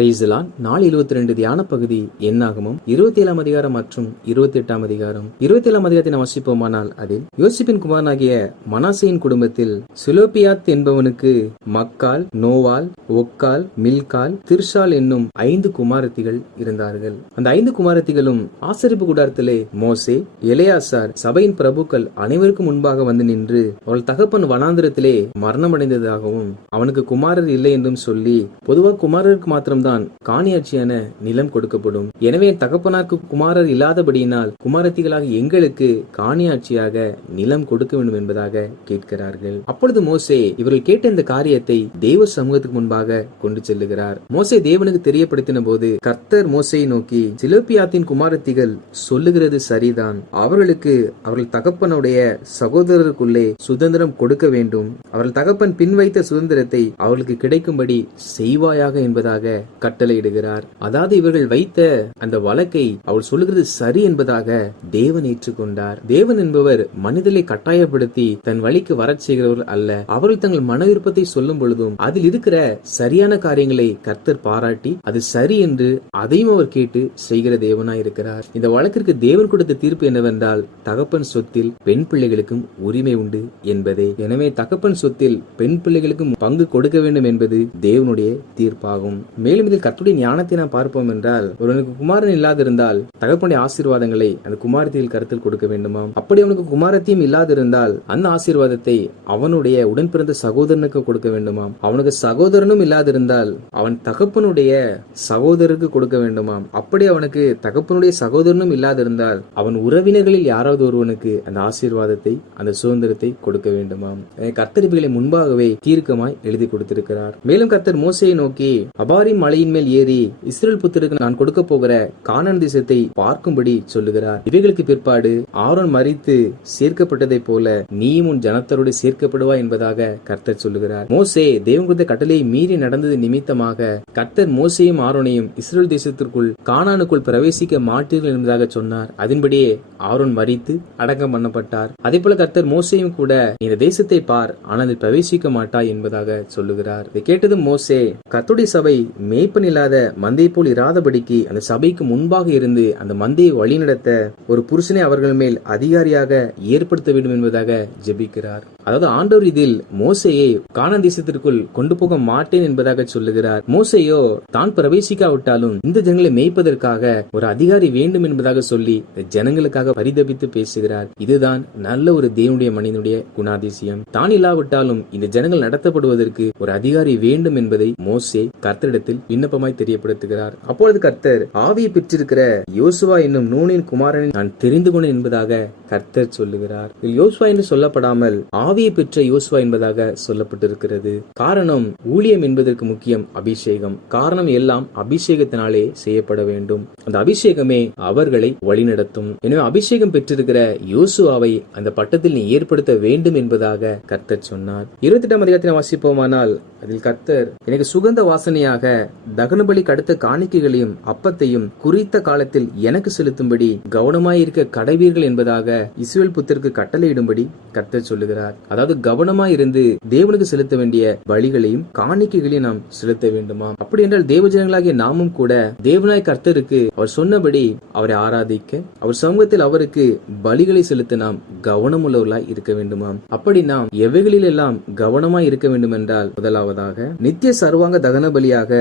நாள் 22 தியான பகுதி என்னாகமும் 27 அதிகாரம் மற்றும் 28 அதிகாரம். 27 அதிகாரத்தை நாம் வாசிப்போமானால் அதில் யோசிப்பின் குமாரனாகிய மனாசேயின் குடும்பத்தில் செலோப்பியாத் என்பவனுக்கு மக்கால், நோவால், ஒக்கால், மில்கால், திர்ஷால் என்னும் 5 குமாரத்திகள் இருந்தார்கள். அந்த 5 குமாரத்திகளும் ஆசரிப்பு கூடாரத்திலே மோசே, எலெயாசார் சபையின் பிரபுக்கள் அனைவருக்கும் முன்பாக வந்து நின்று அவள் தகப்பன் வனாந்திரத்திலே மரணமடைந்ததாகவும் அவனுக்கு குமாரர் இல்லை என்றும் சொல்லி, பொதுவாக குமாரருக்கு மாத்திரம்தான் காணியாட்சியான நிலம் கொடுக்கப்படும். எனவே என் தகப்பனாருக்கு குமாரர் இல்லாதபடியினால் குமாரத்திகளாக எங்களுக்கு காணியாட்சியாக நிலம் கொடுக்க வேண்டும் என்பதாக கேட்கிறார்கள். அப்பொழுது மோசே இவர்கள் கேட்ட இந்த காரியத்தை தேவ சமூகத்துக்கு முன்பாக கொண்டு செல்லுகிறார். மோசே தேவனுக்கு தெரியப்படுத்தின போது கர்த்தர் மோசையை நோக்கி, செலோப்பியாத்தின் குமாரத்திகள் சொல்லுகிறது சரிதான். அவர்களுக்கு அவர்கள் தகப்பனுடைய சகோதரருக்குள்ளே சுதந்திரம் கொடுக்க வேண்டும். அவர்கள் தகப்பன் பின் வைத்த சுதந்திரத்தை அவர்களுக்கு கிடைக்கும்படி செய்வாயாக என்பதாக கட்டளையிடுகிறார். அதாவது இவர்கள் வைத்த அந்த வழக்கை அவள் சொல்லுகிறது சரி என்பதாக தேவன் ஏற்றுக்கொண்டார். தேவன் என்பவர் மனிதனை கட்டாயப்படுத்தி தன் வழிக்கு வரச் செய்கிறவர்கள் அல்ல. அவர்கள் தங்கள் மன விருப்பத்தை சொல்லும் பொழுதும் அதில் இருக்கிற சரியான காரியங்களை கர்த்தர் பாராட்டி அது சரி என்று அதையும் அவர் கேட்டு செய்கிற தேவனாய் இருக்கிறார். இந்த வழக்கிற்கு தேவன் கொடுத்த தீர்ப்பு என்னவென்றால், தகப்பன் சொத்தில் பெண் பிள்ளைகளுக்கும் உரிமை உண்டு என்பதே. எனவே தகப்பன் சொத்தில் பெண் பிள்ளைகளுக்கும் பங்கு கொடுக்க வேண்டும் என்பது தேவனுடைய தீர்ப்பாகும். மேலும் இதில் கர்த்தருடைய ஞானத்தை நாம் பார்ப்போம் என்றால், ஒருவனுக்கு குமாரன் இல்லாதிருந்தால் தகப்பனுடைய ஆசீர்வாதங்களை அந்த குமாரத்தியில் கருத்தில் கொடுக்க வேண்டுமாம். அப்படி அவனுக்கு குமாரத்தையும் இல்லாதிருந்தால் அந்த ஆசீர்வாதத்தை அவனுடைய உடன் பிறந்த சகோதரனுக்கு கொடுக்க வேண்டுமாம். அவனுக்கு சகோதரனும் இல்லாதிருந்தால் அவன் தகப்பனுடைய சகோதரருக்கு கொடுக்க வேண்டுமாம். அப்படி அவனுக்கு தகப்பனுடைய சகோதரனும் இல்லாதிருந்தால் அவன் உறவினர்களில் யாராவது ஒருவனுக்கு அந்த ஆசீர்வாதத்தை அந்த சுதந்திரத்தை கொடுக்க வேண்டுமாம். கர்த்தரிப்புகளை முன்பாகவே தீர்க்கமாய் எழுதி கொடுத்திருக்கிறார். மேலும் கர்த்தர் மோசையை நோக்கி, அபாரிம் மலையின் மேல் ஏறி இஸ்ரவேல் புத்திரருக்கு நான் கொடுக்க போகிற கானான் தேசத்தை பார்க்கும்படி சொல்லுகிறார். இவைகளுக்கு பிற்பாடு ஆரோன் மரித்து சேர்க்கப்பட்டதை போல நீயும் உன் ஜனத்தரோடு சேர்க்கப்படுவாய் என்பதாக கர்த்தர் சொல்லுகிறார். மோசே தேவன் கொடுத்த கட்டளையை மீறி நடந்தது நிமித்தமாக கர்த்தர் மோசேயும் ஆரோனையும் இஸ்ரவேல் தேசத்திற்குள் கானானுக்குள் பிரவேசிக்க மாட்டீர்கள் என்பதாக சொன்னார். அதன்படியே ஆரோன் மரித்து அடக்கம் பண்ணப்பட்டார். அதே போல கர்த்தர் மோசேயும் கூட இந்த தேசத்தை பார், ஆனால் பிரவேசிக்க மாட்டாய் என்பதாக சொல்லுகிறார். இதை கேட்டதும் மோசே, கர்த்தருடைய சபை மேய்ப்பன் இல்லாத மந்தை போல் இராதபடிக்கு அந்த சபைக்கு முன்பாக இருந்து அந்த மந்தையை வழிநடத்த ஒரு புருஷனை அவர்கள் மேல் அதிகாரியாக ஏற்படுத்த வேண்டும் என்பதாக ஜெபிக்கிறார். அதாவது ஆண்டவர் இதில் மோசேயை கானான் தேசத்திற்குள் கொண்டு போக மாட்டேன் என்பதாக சொல்லுகிறார். மோசேயோ தான் பிரவேசிக்காவிட்டாலும் இந்த ஜனங்களை மேய்ப்பதற்காக ஒரு அதிகாரி வேண்டும் என்பதாக சொல்லி ஜனங்களுக்காக பரிதபித்து பேசுகிறார். இதுதான் நல்ல ஒரு தேவனுடைய மனிதனுடைய குணாதிசயம். தான் இல்லாவிட்டாலும் இந்த ஜனங்கள் நடத்தப்படுவதற்கு ஒரு அதிகாரி வேண்டும் என்பதை மோசே கர்த்தரிடத்தில் விண்ணப்பமாய் தெரியப்படுத்துகிறார். அப்பொழுது கர்த்தர் ஆவியை பெற்றிருக்கிற யோசுவா என்னும் நூனின் குமாரனை நான் தெரிந்து கொண்டேன் என்பதாக கர்த்தர் சொல்லுகிறார். யோசுவா என்று சொல்லப்படாமல் ஆவியை பெற்ற யோசுவா என்பதாக சொல்லப்பட்டிருக்கிறது. காரணம், ஊழியம் என்பதற்கு முக்கியம் அபிஷேகம். காரணம் எல்லாம் அபிஷேகத்தினாலே செய்யப்பட வேண்டும். அந்த அபிஷேகமே அவர்களை வழிநடத்தும். எனவே அபிஷேகம் பெற்றிருக்கிற யோசுவாவை அந்த பட்டத்தில் நீ ஏற்படுத்த வேண்டும் என்பதாக கர்த்தர் சொன்னார். 28 அதிகாரத்தை வாசிப்போமானால் அதில் கர்த்தர், எனக்கு சுகந்த வாசனையாக தகனபலி கடுத்த காணிக்கைகளையும் அப்பத்தையும் குறித்த காலத்தில் எனக்கு செலுத்தும்படி கவனமாயிருக்க கடைவீர்கள் என்பதாக இஸ்ரவேல் புத்திரருக்கு கட்டளையிடும்படி கர்த்தர் சொல்லுகிறார். அதாவது கவனமாயிருந்து தேவனுக்கு செலுத்த வேண்டிய பலிகளையும் காணிக்கைகளையும் நாம் செலுத்த வேண்டுமா? அப்படி என்றால் தேவஜனங்களாகிய நாமும் கூட தேவனாய் கர்த்தருக்கு அவர் சொன்னபடி அவரை ஆராதிக்க, அவர் சமூகத்தில் அவருக்கு பலிகளை செலுத்த நாம் கவனம் உள்ளவர்களாய் இருக்க வேண்டுமா? அப்படி நாம் எவைகளில் எல்லாம் கவனமாய் இருக்க வேண்டும் என்றால், முதலாவதாக நித்திய சர்வாங்க தகன பலியாக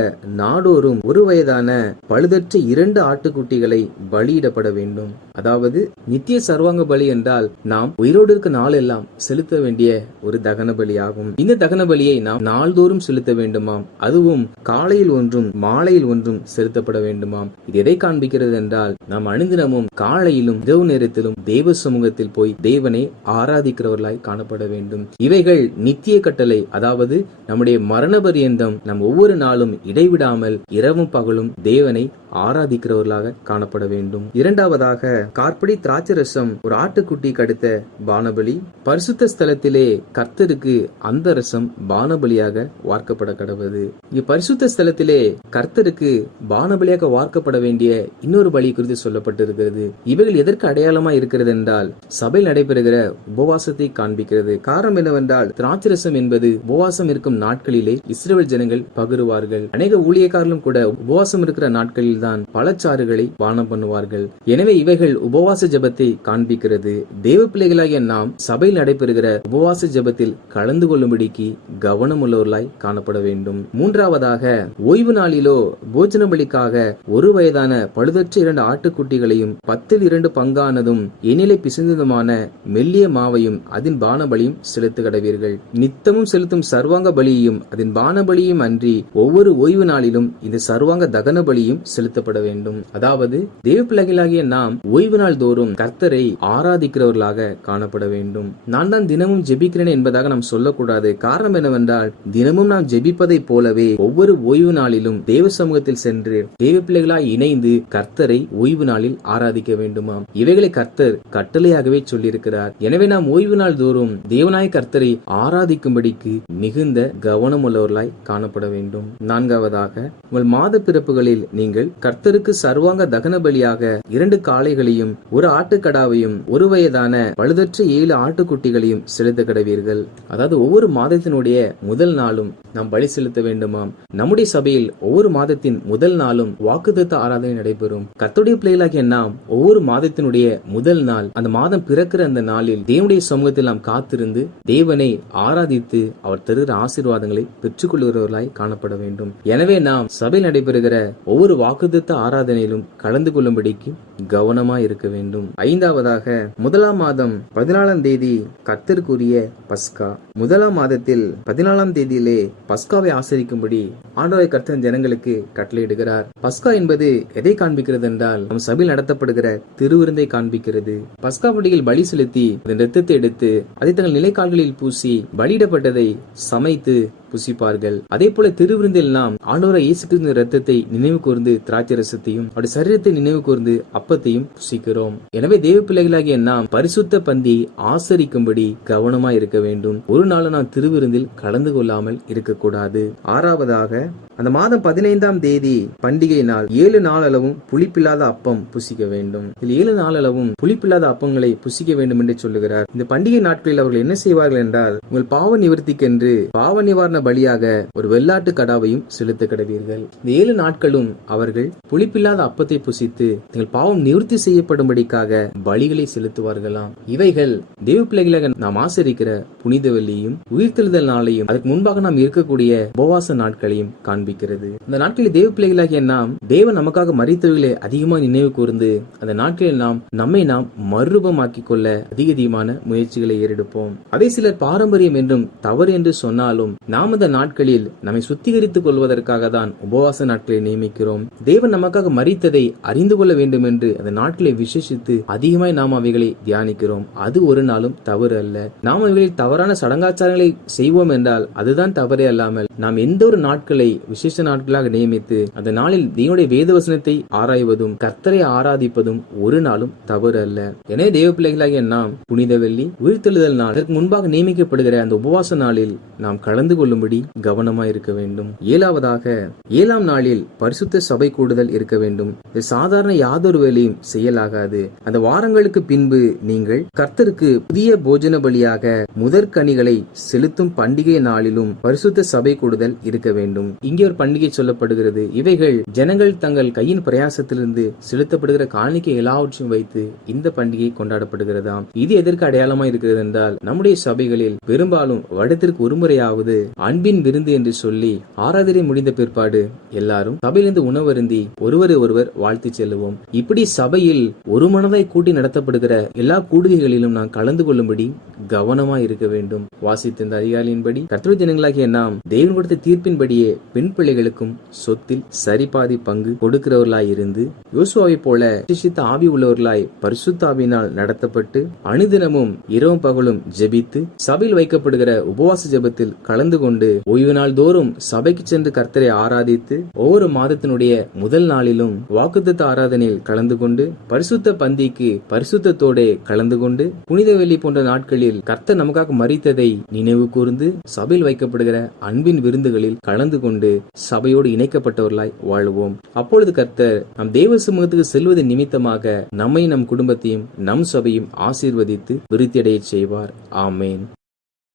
நாடோறும் ஒரு வயதான பழுதற்ற 2 ஆட்டுக்குட்டிகளை பலியிடப்பட வேண்டும். அதாவது நித்திய சர்வாங்க பலி என்றால் நாம் உயிரோடு இருக்க நாளெல்லாம் செலுத்த வேண்டிய ஒரு தகன பலியாகும். இந்த தகன பலியை நாம் நாள்தோறும் செலுத்த வேண்டுமாம். அதுவும் காலையில் ஒன்றும் மாலையில் ஒன்றும் செலுத்தப்பட வேண்டுமாம். இது எதை காண்பிக்கிறது என்றால், நாம் அனுதினமும் காலையிலும் இரவு நேரத்திலும் தேவ சமூகத்தில் போய் தேவனை ஆராதிக்கிறவர்களாய் காணப்பட வேண்டும். இவைகள் நித்திய கட்டளை. அதாவது நம்முடைய மரண பரியந்தம் நாம் ஒவ்வொரு நாளும் இடைவிடாமல் இரவும் பகலும் தேவனை ஆராதிக்கிறவர்களாக காணப்பட வேண்டும். இரண்டாவதாக கார்படி திராட்சை ரசம் ஒரு ஆட்டுக்குட்டிக்கு அடுத்த பானபலி. பரிசுத்த ஸ்தலத்திலே கர்த்தருக்கு அந்த ரசம் பானபலியாக வார்க்கப்பட கடவுது. பரிசுத்த ஸ்தலத்திலே கர்த்தருக்கு பானபலியாக வார்க்கப்பட வேண்டிய இன்னொரு பலி குறித்து சொல்லப்பட்டிருக்கிறது. இவைகள் எதற்கு அடையாளமா இருக்கிறது என்றால் சபையில் நடைபெறுகிற உபவாசத்தை காண்பிக்கிறது. காரணம் என்னவென்றால் திராட்சை ரசம் என்பது உபவாசம் இருக்கும் நாட்களிலே இஸ்ரவேல் ஜனங்கள் பகிருவார்கள். அநேக ஊழியக்காரர்களும் கூட உபவாசம் இருக்கிற நாட்களில் தான் பழச்சாறுகளை பானம் பண்ணுவார்கள். எனவே இவைகள் உபவாச ஜெபத்தை காண்பிக்கிறது. தேவ பிள்ளைகளாகிய நாம் சபையில் நடைபெறுகிற உபவாச ஜெபத்தில் கலந்து கொள்ளும்படிக்கு கவனம் உள்ளவர்களாய் காணப்பட வேண்டும். மூன்றாவதாக ஓய்வு நாளிலோ போஜன பலிக்காக ஒரு வயதான பழுதற்ற 2 ஆட்டுக்குட்டிகளையும் 10 பங்கானதும் எண்ணிலை பிசைந்ததுமான மெல்லிய மாவையும் அதன் பான பலியும் செலுத்த கடவீர்கள். நித்தமும் செலுத்தும் சர்வாங்க பலியையும் அதன் பான பலியும் அன்றி ஒவ்வொரு ஓய்வு நாளிலும் இந்த சர்வாங்க தகன பலியும் செலுத்தப்பட வேண்டும். அதாவது தேவ பிள்ளைகளாகிய நாம் ஓய்வு நாள் தோறும் கர்த்தரை ஆராதிக்கிறவர்களாக காணப்பட வேண்டும். நான் தான் தினமும் ஜெபிக்கிறேன் என்பதாக நாம் சொல்லக்கூடாது. காரணம் என்னவென்றால் தினமும் நாம் ஜெபிப்பதை போலவே ஒவ்வொரு ஓய்வு நாளிலும் தேவ சமூகத்தில் சென்று தேவ பிள்ளைகளாய் இணைந்து கர்த்தரை ஓய்வு நாளில் ஆராதிக்க வேண்டுமாம். இவைகளை கர்த்தர் கட்டளையாகவே சொல்லியிருக்கிறார். எனவே நாம் ஓய்வு நாள் தோறும் தேவனாய் கர்த்தரை ஆராதிக்கும்படிக்கு மிகுந்த கவனம் உள்ளவர்களாய் காணப்பட வேண்டும். நான்காவதாக உங்கள் மாத பிறப்புகளில் நீங்கள் கர்த்தருக்கு சர்வாங்க தகன பலியாக 2 காளைகளையும் ஒரு ஆட்டுக்கடாவையும் ஒரு வயதான பழுதற்ற 7 ஆட்டுக்குட்டிகளையும் செலுத்த கடவீர்கள். அதாவது ஒவ்வொரு மாதத்தினுடைய முதல் நாளும் நாம் பலி செலுத்த வேண்டுமாம். நம்முடைய சபையில் ஒவ்வொரு மாதத்தின் முதல் நாளும் வாக்குத்தத்த ஆராதனை நடைபெறும். கர்த்தருடைய பிள்ளைகளாகிய நாம் ஒவ்வொரு மாதத்தினுடைய முதல் நாள் அந்த மாதம் பிறக்கிற அந்த நாளில் தேவனுடைய சமூகத்தில் நாம் காத்திருந்து தேவனை ஆராதித்து அவர் தருகிற ஆசீர்வாதங்களை பெற்றுக் கொள்கிறவர்களாய் காணப்பட வேண்டும். எனவே நாம் சபையில் நடைபெறுகிற ஒவ்வொரு வாக்குத்தத்த ஆராதனையிலும் கலந்து கொள்ளும்படிக்கு கவனமாய் இருக்க வேண்டும். ஐந்தாவதாக முதலாம் மாதம் 14ஆம் தேதி கர்த்தருக்குரிய பஸ்கா. முதலாம் மாதத்தில் 14ஆம் தேதியிலே பஸ்காவை ஆசரிக்கும்படி ஆண்டவராகிய கர்த்தர் ஜனங்களுக்கு கட்டளையிடுகிறார். பஸ்கா என்பது எதை காண்பிக்கிறது என்றால் நம் சபையில் நடத்தப்படுகிற திருவிருந்தை காண்பிக்கிறது. பஸ்கா பண்டிகையில் பலி செலுத்தி அதன் இரத்தத்தை எடுத்து அதை தங்கள் நிலைக்கால்களில் பூசி பலியிடப்பட்டதை சமைத்து புசிப்பார்கள். அதே போல திருவிருந்தில் நாம் ஆண்டவராகிய இயேசு கிறிஸ்துவின் இரத்தத்தை நினைவு கூர்ந்து திராட்சை ரசத்தையும் அவருடைய சரீரத்தை நினைவு கூர்ந்து அப்பத்தையும் புசிக்கிறோம். எனவே தேவ பிள்ளைகளாகிய நாம் பரிசுத்த பந்தி ஆசரிக்கும்படி கவனமாய் இருக்க வேண்டும். ஒரு நாள் நாம் திருவிருந்தில் கலந்து கொள்ளாமல் இருக்கக்கூடாது. ஆறாவதாக அந்த மாதம் 15ஆம் தேதி பண்டிகை நாள் 7 நாளளவும் புளிப்பில்லாத அப்பம் புசிக்க வேண்டும். இதில் 7 நாளளவும் புளிப்பில்லாத அப்பங்களை புசிக்க வேண்டும் என்று சொல்லுகிறார். இந்த பண்டிகை நாட்களில் அவர்கள் என்ன செய்வார்கள் என்றால் உங்கள் பாவ நிவர்த்திக்கென்று பாவ நிவாரண பலியாக ஒரு வெள்ளாட்டு கடாவையும் செலுத்த கடவீர்கள். இந்த 7 நாட்களும் அவர்கள் புளிப்பில்லாத அப்பத்தை புசித்து தங்கள் பாவம் நிவர்த்தி செய்யப்படும்படிக்காக பலிகளை செலுத்துவார்களாம். இவைகள் தேவ பிள்ளைகளாக நாம் ஆசரிக்கிற புனித வெள்ளியும் உயிர்த்தெழுதல் நாளையும் அதற்கு முன்பாக நாம் இருக்கக்கூடிய உபவாச நாட்களையும் காண்பிக்கிறது. இந்த நாட்களில் தேவ பிள்ளைகளாகிய நாம் தேவன் நமக்காக மரித்தவர்களை அதிகமாக நினைவு கூர்ந்து அந்த நாட்களில் நம்மை நாம் மறுரூபமாக்கிக் கொள்ள அதிகமான முயற்சிகளை ஏறெடுப்போம். அதை சிலர் பாரம்பரியம் என்றும் தவறு என்று சொன்னாலும் நாம் அந்த நாட்களில் நம்மை சுத்திகரித்துக் கொள்வதற்காக தான் உபவாச நாட்களை நியமிக்கிறோம். தேவன் நமக்காக மரித்ததை அறிந்து கொள்ள வேண்டும் என்று அந்த நாட்களை விசேஷித்து அதிகமாய் நாம் அவைகளை தியானிக்கிறோம். அது ஒரு நாளும் தவறு அல்ல. நாம் அவைகளில் தவறான சடங்காச்சாரங்களை செய்வோம் என்றால் அதுதான் தவறே அல்லாமல் நாம் எந்த ஒரு நாட்களை விசேஷ நாட்களாக நியமித்து அந்த நாளில் தேவனுடைய வேத வசனத்தை ஆராய்வதும் கர்த்தரை ஆராதிப்பதும் ஒரு நாளும் தவறு அல்ல. எனவே தேவ பிள்ளைகளாகிய நாம் புனித வெள்ளி உயிர்த்தெழுதல் நாள் அதற்கு முன்பாக நியமிக்கப்படுகிற அந்த உபவாச நாளில் நாம் கலந்து கொள்ளும்படி கவனமாய் இருக்க வேண்டும். ஏழாவதாக 7ஆம் நாளில் பரிசுத்த சபை கூடுதல் இருக்க வேண்டும். இது சாதாரண யாதொரு வேலையும் செய்யலாகாது. அந்த வாரங்களுக்கு பின்பு நீங்கள் கர்த்தருக்கு புதிய போஜன பலியாக முதற்கனிகளை செலுத்தும் பண்டிகை நாளிலும் பரிசுத்த சபை கூடுதல் இருக்க வேண்டும். இங்கே ஒரு பண்டிகை சொல்லப்படுகிறது. இவைகள் ஜனங்கள் தங்கள் கையின் பிரயாசத்திலிருந்து செலுத்தப்படுகிற காணிக்கை எல்லாவற்றையும் வைத்து இந்த பண்டிகை கொண்டாடப்படுகிறதாம். இது எதற்கு அடையாளமாய் இருக்கிறது என்றால் நம்முடைய சபைகளில் பெரும்பாலும் வருடத்திற்கு ஒருமுறையாவது அன்பின் விருந்து என்று சொல்லி ஆராதனை முடிந்த பிற்பாடு எல்லாரும் சபையிலிருந்து உணவருந்தி ஒருவரை ஒருவர் வாழ்த்து செல்லுவோம். இப்படி சபையில் ஒரு மனதாய் கூட்டி நடத்தப்படுகிற எல்லா கூடுகைகளிலும் நாம் கலந்து கொள்ளும்படி கவனமாய் இருக்க வேண்டும். வாசித்த இந்த அதிகாரியின்படி கர்த்தருடைய ஜனங்களாகிய நாம் தேவன் கொடுத்த தீர்ப்பின்படியே பெண் பிள்ளைகளுக்கும் சொத்தில் சரிபாதி பங்கு கொடுக்கிறவர்களாய் இருந்து யோசுவாவை போல விசேஷித்த ஆவி உள்ளவர்களாய் பரிசுத்த ஆவியினால் நடத்தப்பட்டு அனுதினமும் இரவும் பகலும் ஜெபித்து சபையில் வைக்கப்படுகிற உபவாச ஜெபத்தில் கலந்து கொண்டு கொண்டு ஓய்வு நாள் தோறும் சபைக்கு சென்று கர்த்தரை ஆராதித்து ஒவ்வொரு மாதத்தினுடைய முதல் நாளிலும் வாக்குத்தத்த ஆராதனையில் கலந்து கொண்டு பரிசுத்த பந்திக்கு பரிசுத்தத்தோட கலந்து கொண்டு புனித வெள்ளி போன்ற நாட்களில் கர்த்தர் நமக்காக மரித்ததை நினைவு கூர்ந்து சபையில் வைக்கப்படுகிற அன்பின் விருந்துகளில் கலந்து கொண்டு சபையோடு இணைக்கப்பட்டவர்களாய் வாழ்வோம். அப்பொழுது கர்த்தர் நம் தேவ சமூகத்துக்கு செல்வதன் நிமித்தமாக நம்மை, நம் குடும்பத்தையும், நம் சபையும் ஆசீர்வதித்து விருத்தியடைய செய்வார். ஆமேன்.